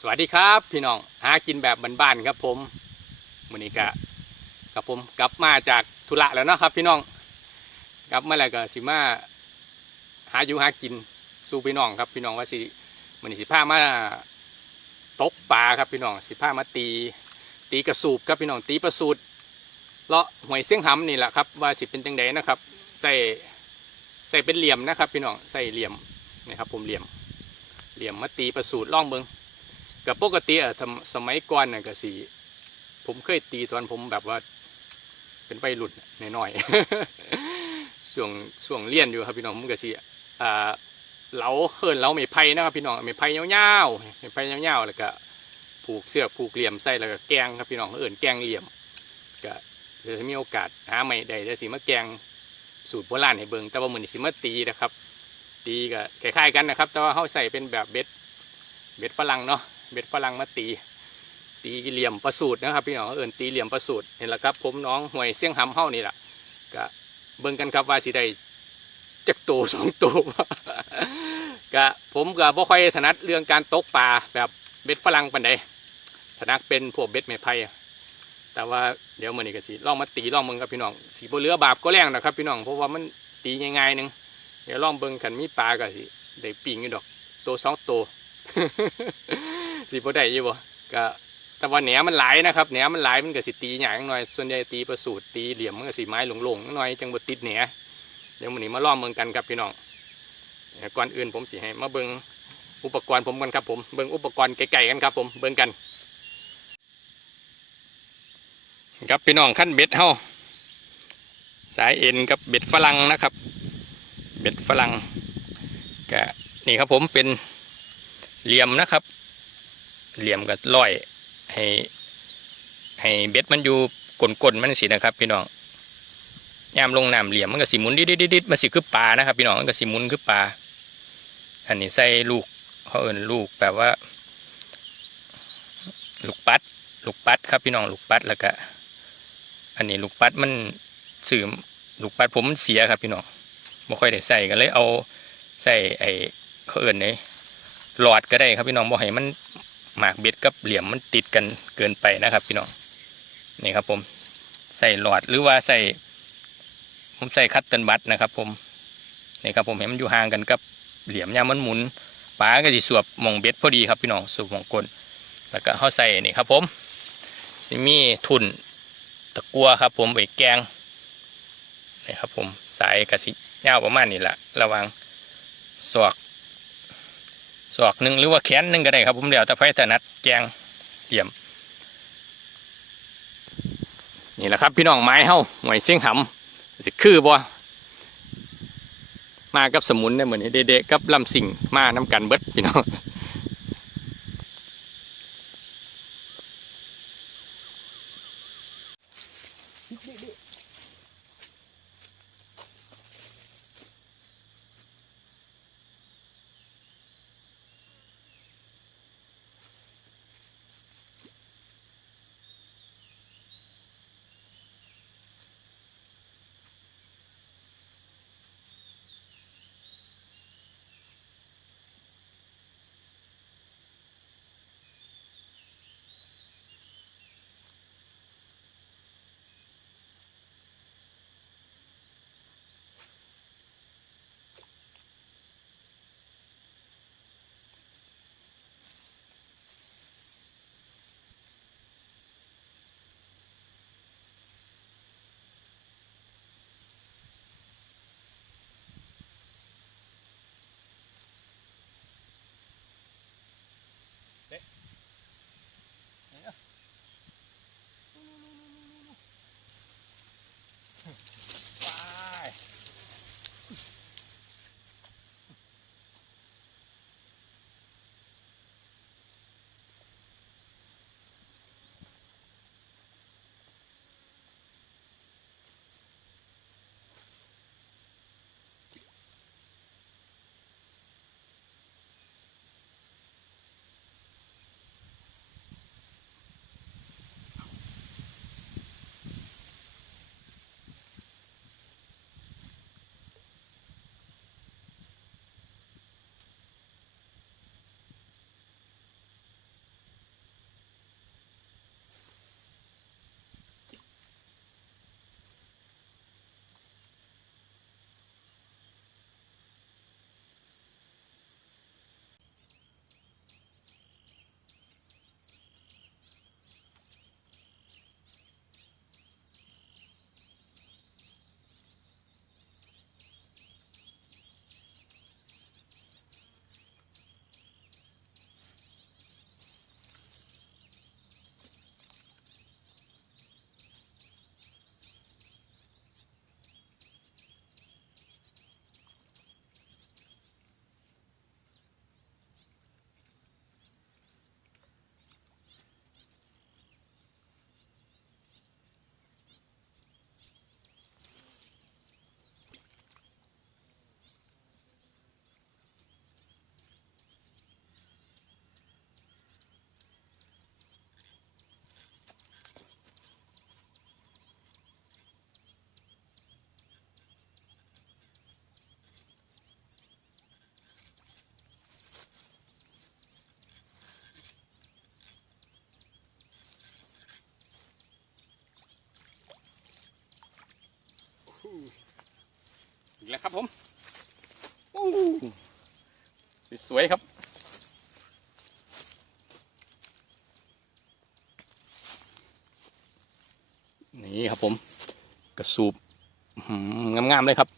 สวัสดีครับ พี่น้องหากินแบบบ้านๆครับ ผมมื้อนี้ก็กับผมกลับมาจากธุระแล้วเนาะครับ พี่น้องกลับมาแล้วก็สิมาหาอยู่หากินสู่พี่น้องครับ พี่น้องว่าสิมื้อนี้สิพามาตกปลาครับพี่น้องสิพามาตี ตีกระสูบครับพี่น้องตีประสูตรเลาะหวยเสียงหำนี่แหละครับ ว่าสิเป็นจังไดนะครับ ใส่ใส่เป็นเหลี่ยมนะครับ พี่น้องใส่เหลี่ยมนะครับ ผมเหลี่ยม เหลี่ยมมาตีประสูตรล่องเบิง กับปกติอะสมัยก่อนน่ะก็สีผมเคยตีตอนผมแบบว่า เป็นวัยรุ่นน้อยๆ ช่วงช่วงเรียนอยู่ครับพี่น้องผมก็สีอ่าเหลาเฮิรนเหลาไม่ไผ่นะครับพี่น้องไม่ไผ่ยาๆไม่ไผ่ยาๆแล้วก็ผูกเสือกผูกเหลี่ยมใส่แล้วก็แกงครับพี่น้องเอิญแกงเหลี่ยมก็เดี๋ยวมีโอกาสหาใหม่ใดจะสีมาแกงสูตรโบราณให้เบิ่งแต่ว่ามือนี้สิมาตีนะครับ ตีก็คล้ายๆกันนะครับ แต่ว่าเขาใส่เป็นแบบเบ็ดเบ็ดฝรั่งเนาะ เบ็ดฝรั่งมาตี ตีเหลี่ยมประสูตรนะครับพี่น้องเอิญตีเหลี่ยมประสูตรเห็นแล้วครับผมน้องห่วยเสี่ยงหำเฮ้านี่แหละก็เบิ่งกันครับว่าสิได้จักตัวสองตัวก็ผมก็บ่ค่อยถนัดเรื่องการตกปลาแบบเบ็ดฝรั่งปานใดถนัดเป็นพวกเบ็ดไม้ไผ่แต่ว่าเดี๋ยวมื้อนี้ก็สิลองมาตีลองเบิ่งครับพี่น้องสิบ่เหลือบาปก็แรงนะครับพี่น้องเพราะว่ามันตีง่ายๆหนึงเดี๋ยวลองเบิ่งกันมีปลาก็สิได้ปิงอยู่ดอกตัวสองตัว สิบ่ได้ยู่บ่ก็แต่ว่าแหนมันหลายนะครับแหนมันหลายมันก็สิตีหยางหน่อยส่วนใหญ่ตีประสูตรตีเหลี่ยมมันก็สิไม้หลงๆหน่อยจังบ่ติดแหนเดี๋ยวมื้อนี้มาล่องเบิ่งกันครับพี่น้องก่อนอื่นผมสิให้มาเบิ่งอุปกรณ์ผมกันครับผมเบิ่งอุปกรณ์ไกลๆกันครับผมเบิ่งกัน ครับพี่น้องขั้นเบ็ดเฮาสายเอ็นกับเบ็ดฝรั่งนะครับ เบ็ดฝรั่งก็นี่ครับผมเป็นเหลี่ยมนะครับ เหลี่ยมกับร้อย ให้ ให้เบ็ดมันอยู่กลนๆมันสินะครับ พี่น้องยามลงน้ำเหลี่ยมมันก็สิหมุนดิดๆๆมันสิคือปลานะครับ พี่น้องมันก็สิหมุนคือปลาอันนี้ใส่ลูกเขาเอิ้นลูกแบบว่า ลูกปัด ลูกปัดครับพี่น้องลูกปัดแล้วก็อันนี้ลูกปัดมันสื่อลูกปัดผมมันเสียครับพี่น้องไม่ค่อยได้ใส่กันเลยเอาใส่ไอ้เขาเอื่นไอ้หลอดก็ได้ครับพี่น้องบ่ให้มัน หมากเบ็ดกับเหลี่ยมมันติดกันเกินไปนะครับพี่น้องนี่ครับผมใส่หลอดหรือว่าใส่ ผมใส่คัตเติลบัตนะครับ ผมนี่ครับผมเห็นมันอยู่ห่างกันกับเหลี่ยมยามมันหมุนปลาก็จะสวบหมองเบ็ดพอดีครับพี่น้องสวบหมองกลแล้วก็เขาใส่นี่ครับผมสิมีทุนตะกัวครับ ผมไว้แกงนี่ครับผมสายกระสิยาประมาณนี้แหละระวังศอก ศอกหนึ่งหรือว่าแขนหนึ่งก็ได้ครับผมเดี๋ยวแต่ไพ่ถนัดแจงเหลี่ยม นี่แหละครับ พี่น้องไม้เฮาหวยเสียงหำสิคือบ่มากับสมุนได้เหมือนเด็กๆกับลำสิงมาน้ำกันเบิดพี่น้อง แล้วครับผมสวยๆครับ นี่ครับผม กระสูบงามๆเลยครับ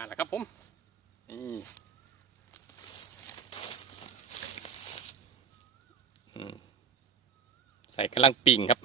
มาแล้วครับผม นี่ใส่กำลังปิ่งครับ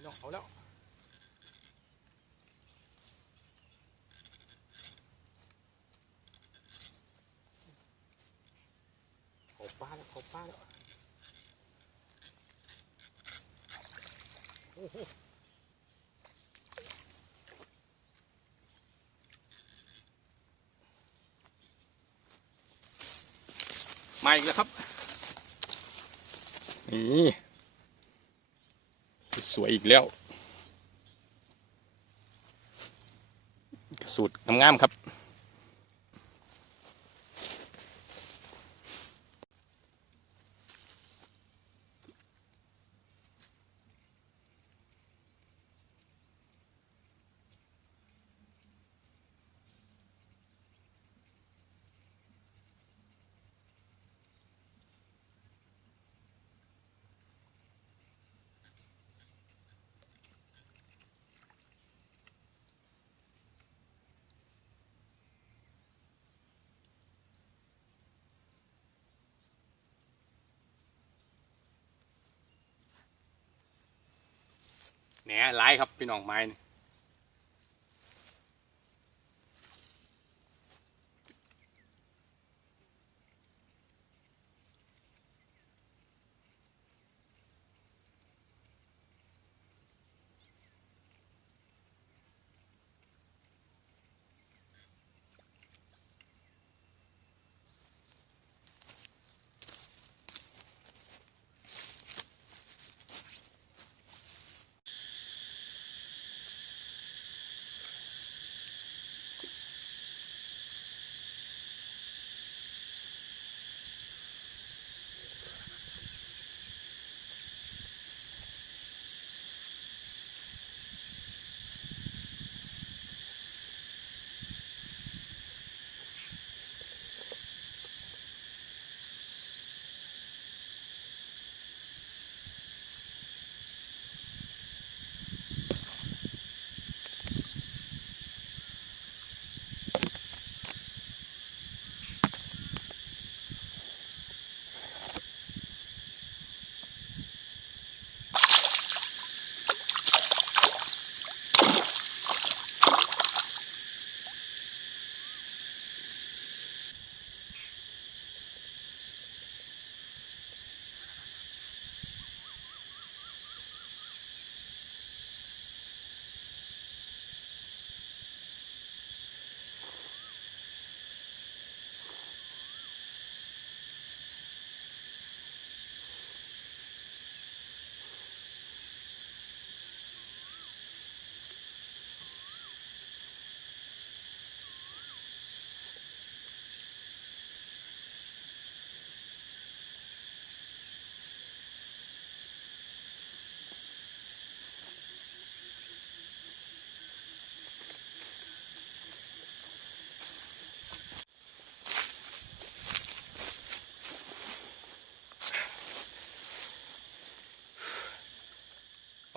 พี่น้องเอาแล้วเขาป้าแล้วเขาป้าแล้วโอ้โหมาอีกแล้วครับ นี่ วยอีกแล้ว สูตรงามๆครับ แหน่หลายครับพี่น้องไม้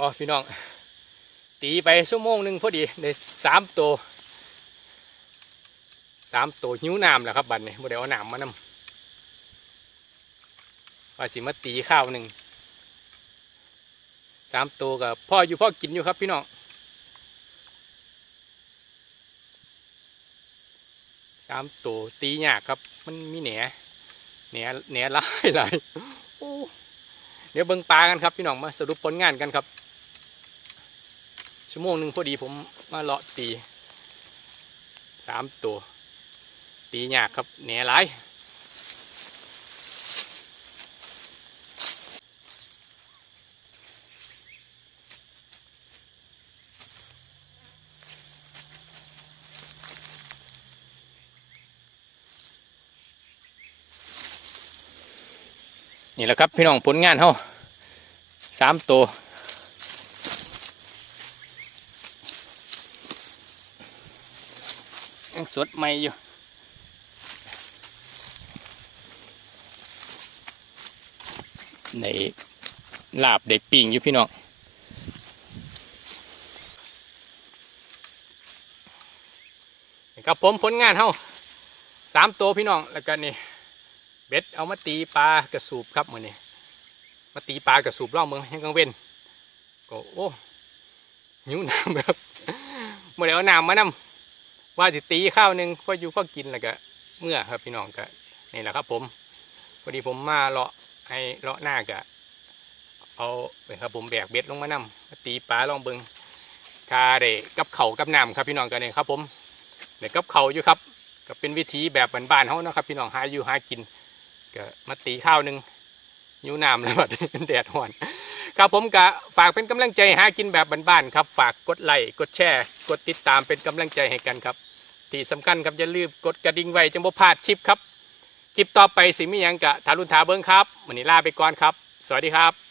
อ๋อพี่น้อง ตีไปชั่วโมงหนึ่งพอดีได้สามตัวสามตัวหิ้วน้ำแหละครับบัดนี้บ่ได้เอาน้ำมานำว่าสิมาตีข้าวหนึ่งสามตัวกับพ่ออยู่พ่อกินอยู่ครับพี่น้องสามตัวตียากครับ มันมีแหนแหนแหนหลายหลายโอ้เดี๋ยวเบิ่งปลากันครับพี่น้องมาสรุปผลงานกันครับ ชั่วโมงหนึ่งพอดีผมมาเลาะตีสามตัว ตียากครับแหน่หลายนี่แหละครับพี่น้องผลงานเขาสามตัว ยัง สดใหม่อยู่ในลาบได้ปิ่งอยู่พี่น้องนี่ครับผมผลงานเฮาสามตัวพี่น้องแล้วก็นี่เบ็ดเอามาตีปลากระสูบครับมือนี้มาตีปลากระสูบล่องเมืองยังกังเว้นก็โอ้หิวน้ำแบบเมื่อเดี๋ยวเอาน้ำมานำ ว่าจะตีข้าวหนึ่งพออยู่พอกินแล้วก็เมื่อครับพี่น้องก็นี่แหละครับ ผมพอดีผมมาเลาะให้เลาะหน้าก็เอาไปครับผมแบกเบ็ดลงมานำมาตีปลาลองเบิงคาเดกับเข่ากับน้ำครับพี่น้องกันเนี่ยครับ ผมเด็กกับเข่าอยู่ครับ ก็เป็นวิธีแบบบ้านๆเขาเนาะครับ พี่น้องหาอยู่หากินก็มาตีข้าวหนึ่งยิ้วน้ำแล้วบัดนี้แดดห่อน ครับผมก็ฝากเป็นกำลังใจหากินแบบบ้านๆครับ ฝากกดไลค์กดแชร์กดติดตามเป็นกำลังใจให้กันครับ ที่สำคัญครับอย่าลืมกดกระดิ่งไว้จังบ่พลาดคลิปครับคลิปต่อไปสิมียังกะทารุณทาเบิ้งครับวันนี้ลาไปก่อนครับ สวัสดีครับ